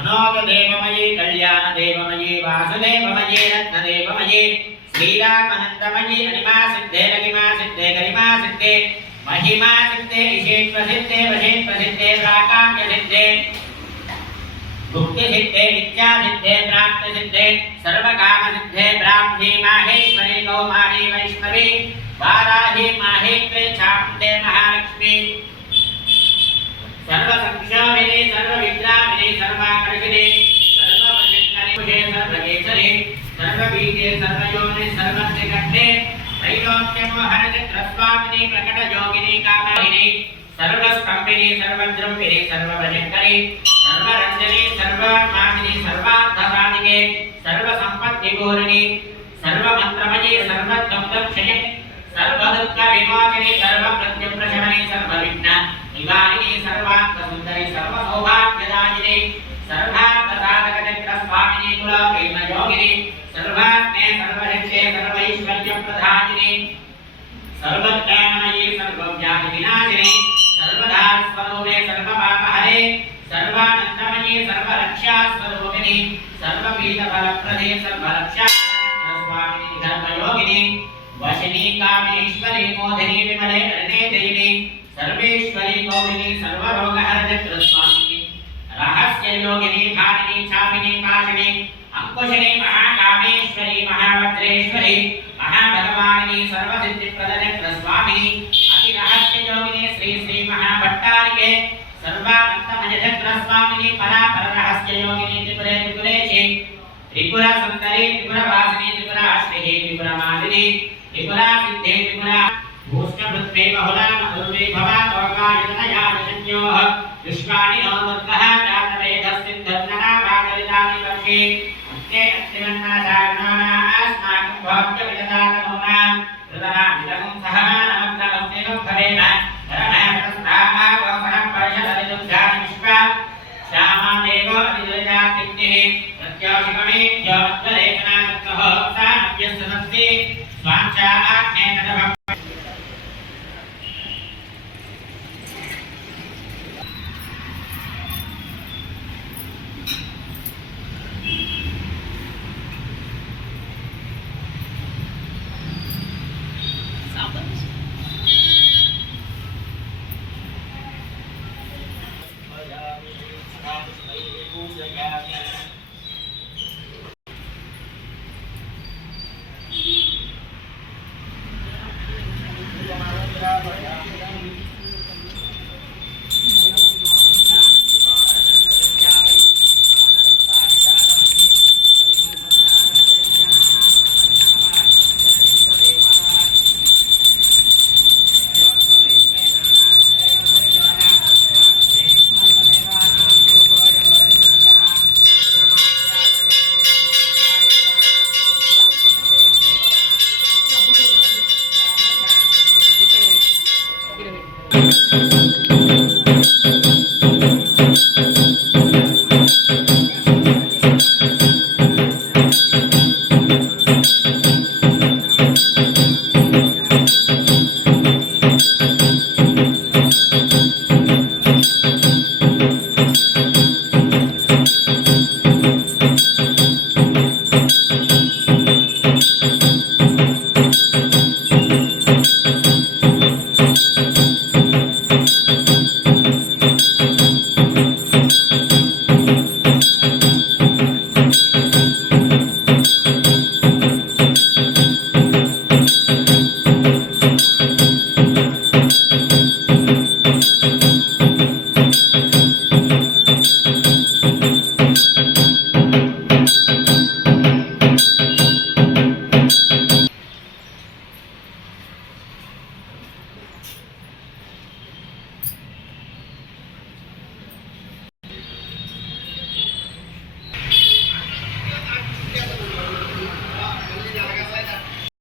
मनोजदेवमयी कल्याणदेवमयी वासुदेवमयी रत्नदेवमयी श्रीरामनन्दमयी अनिमा सिद्धे लगिमा सिद्धे गरिमा सिद्धे महिमा सिद्धे ईशेत्व सिद्धे वशेत्व सिद्धे प्राकाम्य सिद्धे भुक्ति सिद्धे विद्या सिद्धे प्राप्त सिद्धे सर्वकाम सिद्धे ब्राह्मी माहेश्वरी कौमारी वैष्णवी वाराही माहेश्वरी चामुण्डे महालक्ष्मी सर्वसंक्षोभिनी सर्वविद्रामिनी सर्वाकर्षिणी सर्ववशंकरी सर्वकेशरी सर्वबीजे सर्वयोनि सर्वत्रिकण्ठे त्रैलोक्यमोहनचित्रस्वामिनी प्रकटयोगिनी कामाहिनी सर्वस्तंभिनी सर्वद्रव्यनी सर्ववशंकरी सर्वरंजनी सर्वमामिनी सर्वार्थसाधिके सर्वसंपत्तिपूर्णी सर्वमन्त्रमयी सर्वद्वन्द्वक्षये सर्वदुःखविमोचिनी सर्वमृत्युप्रशमनी सर्वविघ्न निवारिणी सर्वार्थसुन्दरी सर्वसौभाग्यदायिनी सर्वार्थसाधकचक्रस्वामिनी कुलप्रेमयोगिनी सर्वात्मे सर्वशक्ते सर्वैश्वर्यप्रदायिनी सर्वज्ञानमयी सर्वव्याधिविनाशिनी सर्वधास्वरूपे सर्वपापहरे सर्वानन्दमयी सर्वरक्षास्वरूपिणी सर्वपीठफलप्रदे सर्वरक्षास्वामिनी धर्मयोगिनी वशिनी कामेश्वरी मोदिनी विमले अरणेदिनी सर्वेश्वरी गौरिणी सर्वरोगहरचक्रस्वामिनी रहस्ययोगिनी भामिनी चापिनी पाशिनी अंकुशिनी महाकामेश्वरी महाभद्रेश्वरी महाभगवानिनी सर्वसिद्धिप्रदचक्रस्वामिनी अतिरहस्ययोगिनी श्री श्री महाभट्टारिके सर्वानन्दमयचक्रस्वामिनी परापररहस्ययोगिनी त्रिपुरे त्रिपुरेशि त्रिपुरसुन्दरी त्रिपुरवासिनी त्रिपुराश्रिः त्रिपुरमालिनी त्रिपुरासिद्धे त्रिपुरा भूष्णपृथ्वी बहुला मधुर्वी भवा तोकायतनया विषज्ञोः युष्माणि नो दुर्गः जातवेदस्सिद्धर्नना वादलितानि वर्षे अन्ते अस्तिवन्नादाग्नाना अस्माकं भोक्तविददातनोना हृदना विदगं सहमानमग्नमस्तेनो भवेन धरणस्तस्ताः वसनं परिषदलिदुग्धानि विश्वा श्यामादेवो अधिदुरितातिग्निः प्रत्योषिकमे ज्योत्वलेखना तत्तः सानभ्यस्तनस्ति स्वाञ्चा आग्ने तदभ